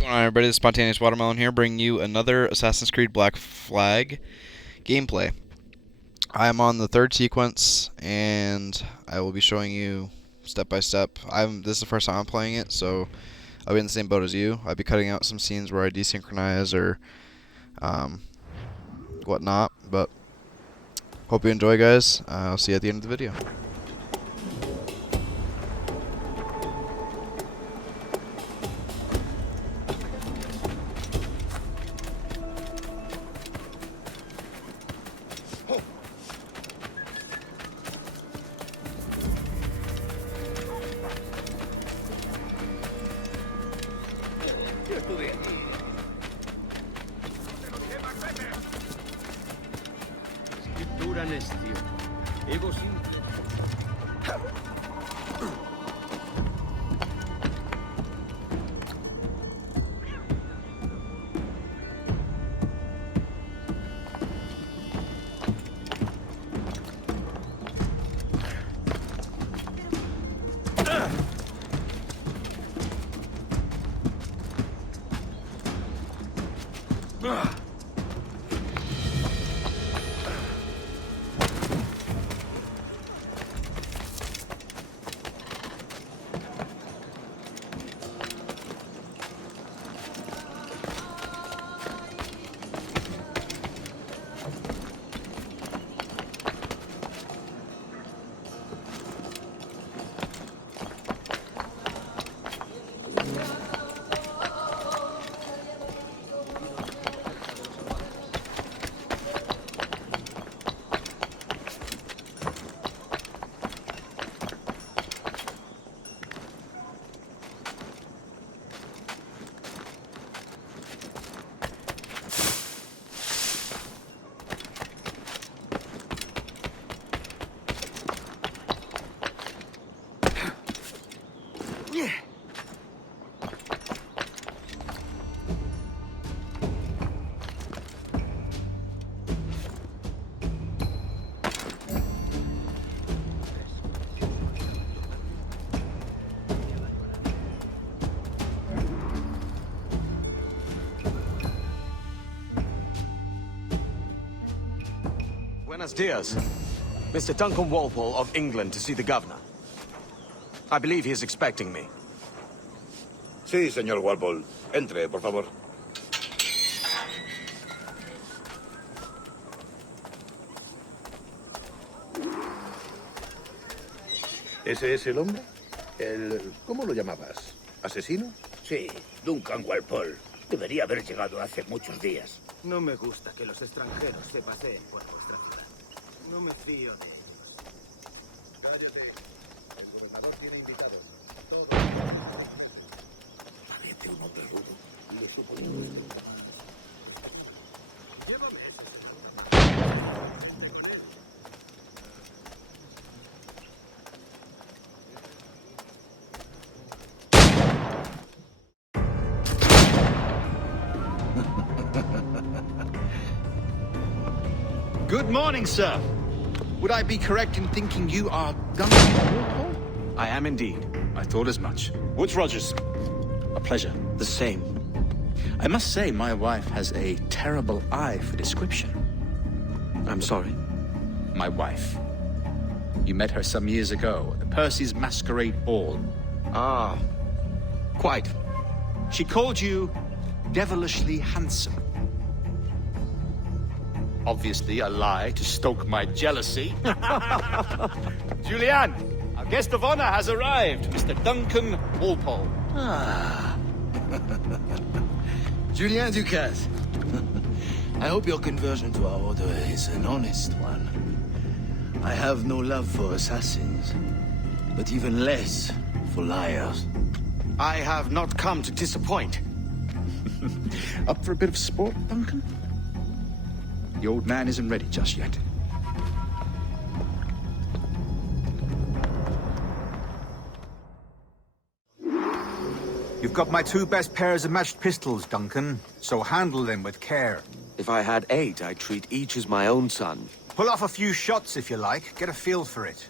What's going on, everybody? This is Spontaneous Watermelon here, bringing you another Assassin's Creed Black Flag gameplay. I am on the third sequence, and I will be showing you step by step. This is the first time I'm playing it, so I'll be in the same boat as you. I'll be cutting out some scenes where I desynchronize or whatnot, but hope you enjoy, guys. I'll see you at the end of the video. Scrittura nestio. Ego simple. Buenos dias. Mr. Duncan Walpole of England to see the governor. I believe he is expecting me. Sí, señor Walpole. Entre, por favor. ¿Ese es el hombre? ¿Cómo lo llamabas? ¿Asesino? Sí, Duncan Walpole. Debería haber llegado hace muchos días. No me gusta que los extranjeros se paseen por vuestra ciudad. No me fío de ellos. Cállate. El gobernador tiene invitados. Parece uno peludo. Lo supo. Llévame eso. Good morning, sir. Would I be correct in thinking you are Duncan Walpole? I am indeed. I thought as much. Woods Rogers. A pleasure. The same. I must say, my wife has a terrible eye for description. I'm sorry. My wife. You met her some years ago at the Percy's Masquerade Ball. Ah, quite. She called you devilishly handsome. Obviously a lie to stoke my jealousy. Julianne, our guest of honor has arrived, Mr. Duncan Walpole. Ah. Julien Ducasse. I hope your conversion to our order is an honest one. I have no love for assassins, but even less for liars. I have not come to disappoint. Up for a bit of sport, Duncan? The old man isn't ready just yet. You've got my two best pairs of matched pistols, Duncan, so handle them with care. If I had 8, I'd treat each as my own son. Pull off a few shots if you like, get a feel for it.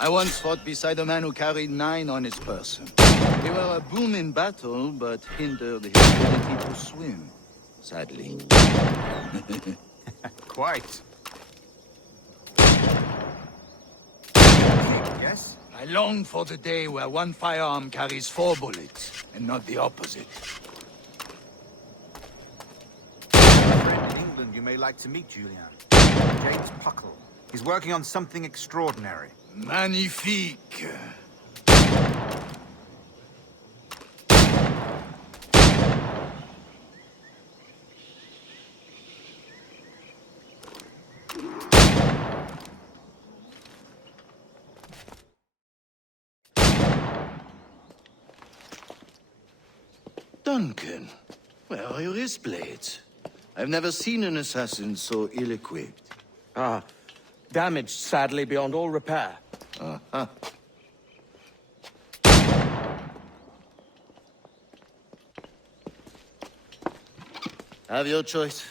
I once fought beside a man who carried 9 on his person. They were a boon in battle, but hindered his ability to swim, sadly. Quite. Yes? I long for the day where one firearm carries 4 bullets, and not the opposite. A friend in England you may like to meet, Julian. James Puckle. He's working on something extraordinary. Magnifique. Duncan, where are your wrist blades? I've never seen an assassin so ill-equipped. Ah, damaged sadly beyond all repair. Uh-huh. Have your choice.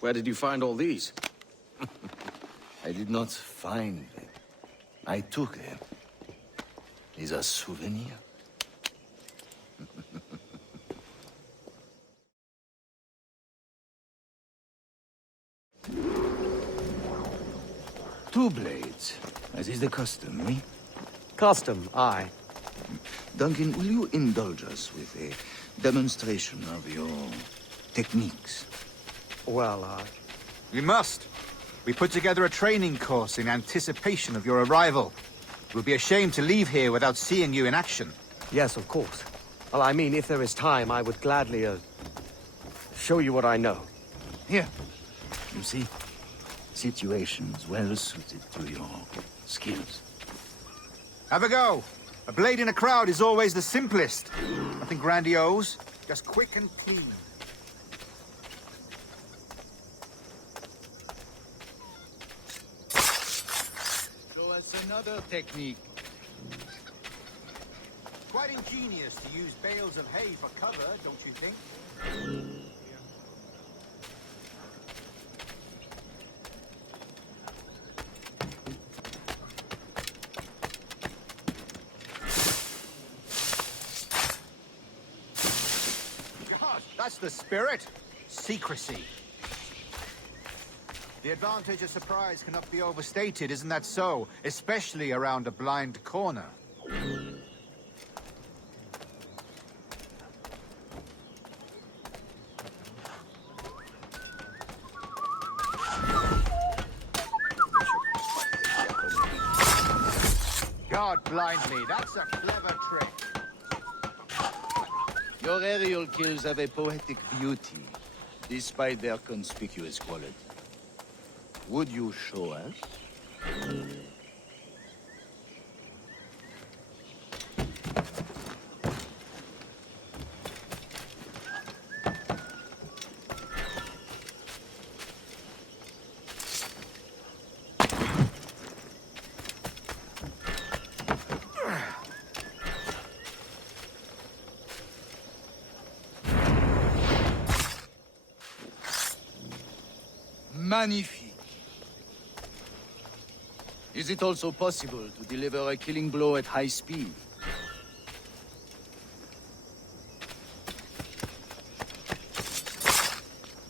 Where did you find all these? I did not find them. I took them. Is a souvenir. Two blades, as is the custom, eh? Custom, aye. Duncan, will you indulge us with a demonstration of your techniques? Well, We must. We put together a training course in anticipation of your arrival. It would be a shame to leave here without seeing you in action. yes, of course. Well, I mean, if there is time, I would gladly, show you what I know. Here. You see? Situations well suited to your skills. Have a go. A blade in a crowd is always the simplest. Nothing grandiose, just quick and clean. Show us another technique. Quite ingenious to use bales of hay for cover, don't you think? God, that's the spirit. Secrecy. The advantage of surprise cannot be overstated, isn't that so? Especially around a blind corner. God blind me, that's a clever trick. Your aerial kills have a poetic beauty, despite their conspicuous quality. Would you show us? Magnifique. Is it also possible to deliver a killing blow at high speed?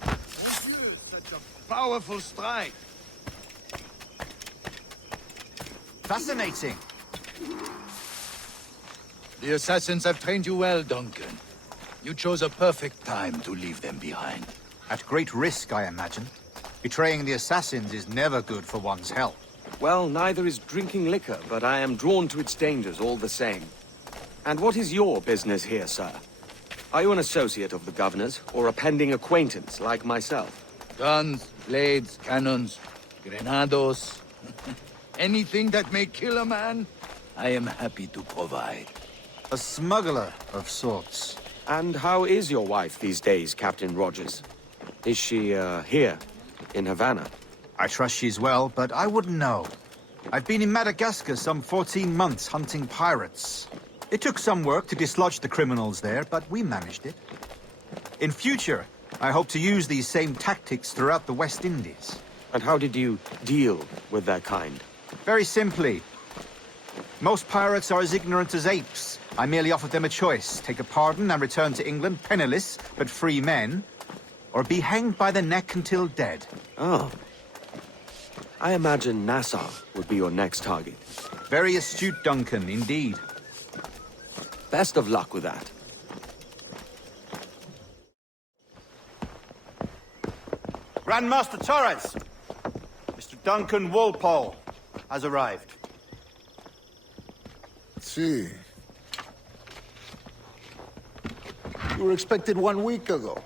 Mon Dieu, such a powerful strike. Fascinating. The assassins have trained you well, Duncan. You chose a perfect time to leave them behind. At great risk, I imagine. Betraying the assassins is never good for one's health. Well, neither is drinking liquor, but I am drawn to its dangers all the same. And what is your business here, sir? Are you an associate of the governor's, or a pending acquaintance like myself? Guns, blades, cannons, grenados. Anything that may kill a man, I am happy to provide. A smuggler of sorts. And how is your wife these days, Captain Rogers? Is she, here, in Havana? I trust she's well, but I wouldn't know. I've been in Madagascar some 14 months hunting pirates. It took some work to dislodge the criminals there, but we managed it. In future, I hope to use these same tactics throughout the West Indies. And how did you deal with that kind? Very simply. Most pirates are as ignorant as apes. I merely offered them a choice. Take a pardon and return to England, penniless, but free men, or be hanged by the neck until dead. Oh. I imagine Nassau would be your next target. Very astute, Duncan, indeed. Best of luck with that. Grandmaster Torres! Mr. Duncan Walpole has arrived. See. You were expected 1 week ago.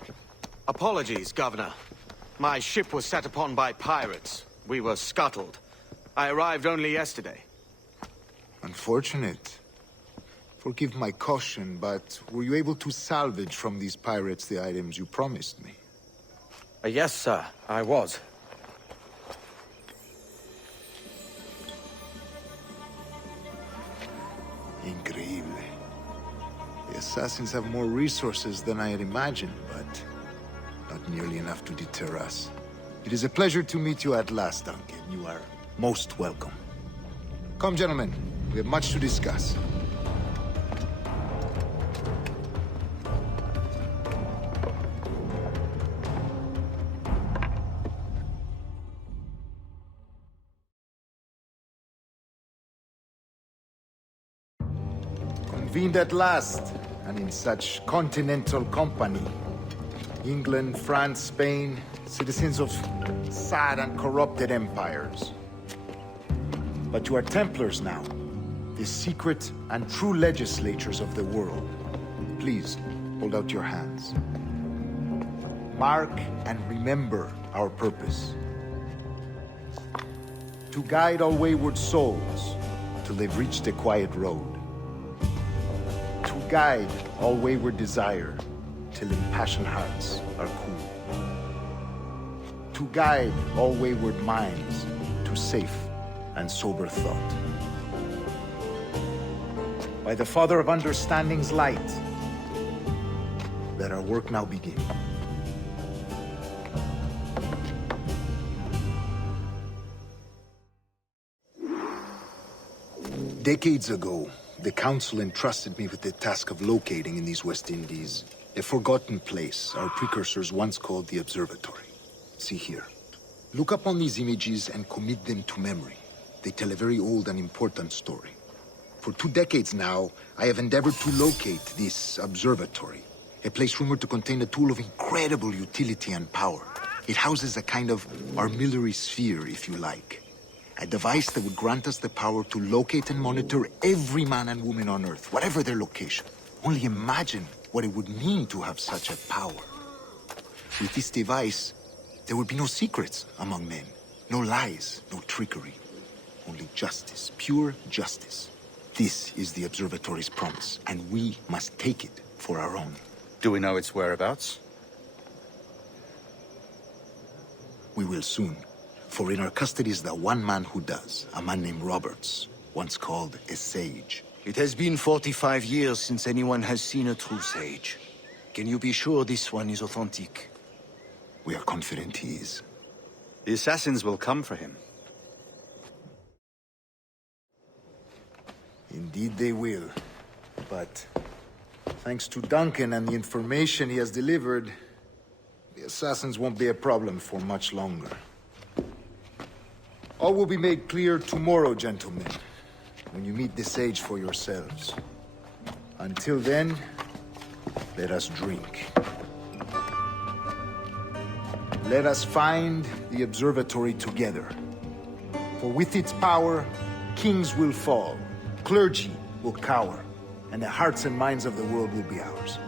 Apologies, Governor. My ship was set upon by pirates. We were scuttled. I arrived only yesterday. Unfortunate. Forgive my caution, but were you able to salvage from these pirates the items you promised me? Yes, sir, I was. Increíble. The assassins have more resources than I had imagined, but not nearly enough to deter us. It is a pleasure to meet you at last, Duncan. You are most welcome. Come, gentlemen. We have much to discuss. Convened at last, and in such continental company. England, France, Spain, citizens of sad and corrupted empires. But you are Templars now, the secret and true legislators of the world. Please, hold out your hands. Mark and remember our purpose. To guide all wayward souls till they've reached the quiet road. To guide all wayward desire till impassioned hearts are cool. To guide all wayward minds to safe and sober thought. By the Father of Understanding's light, let our work now begin. Decades ago, the Council entrusted me with the task of locating in these West Indies a forgotten place our precursors once called the Observatory. See here. Look upon these images and commit them to memory. They tell a very old and important story. For 2 decades now, I have endeavored to locate this observatory, a place rumored to contain a tool of incredible utility and power. It houses a kind of armillary sphere, if you like. A device that would grant us the power to locate and monitor every man and woman on Earth, whatever their location. Only imagine what it would mean to have such a power. With this device, there would be no secrets among men, no lies, no trickery. Only justice, pure justice. This is the Observatory's promise, and we must take it for our own. Do we know its whereabouts? We will soon. For in our custody is the one man who does, a man named Roberts, once called a sage. It has been 45 years since anyone has seen a true sage. Can you be sure this one is authentic? We are confident he is. The assassins will come for him. Indeed they will. But thanks to Duncan and the information he has delivered, the assassins won't be a problem for much longer. All will be made clear tomorrow, gentlemen, when you meet the sage for yourselves. Until then, let us drink. Let us find the observatory together. For with its power, kings will fall, clergy will cower, and the hearts and minds of the world will be ours.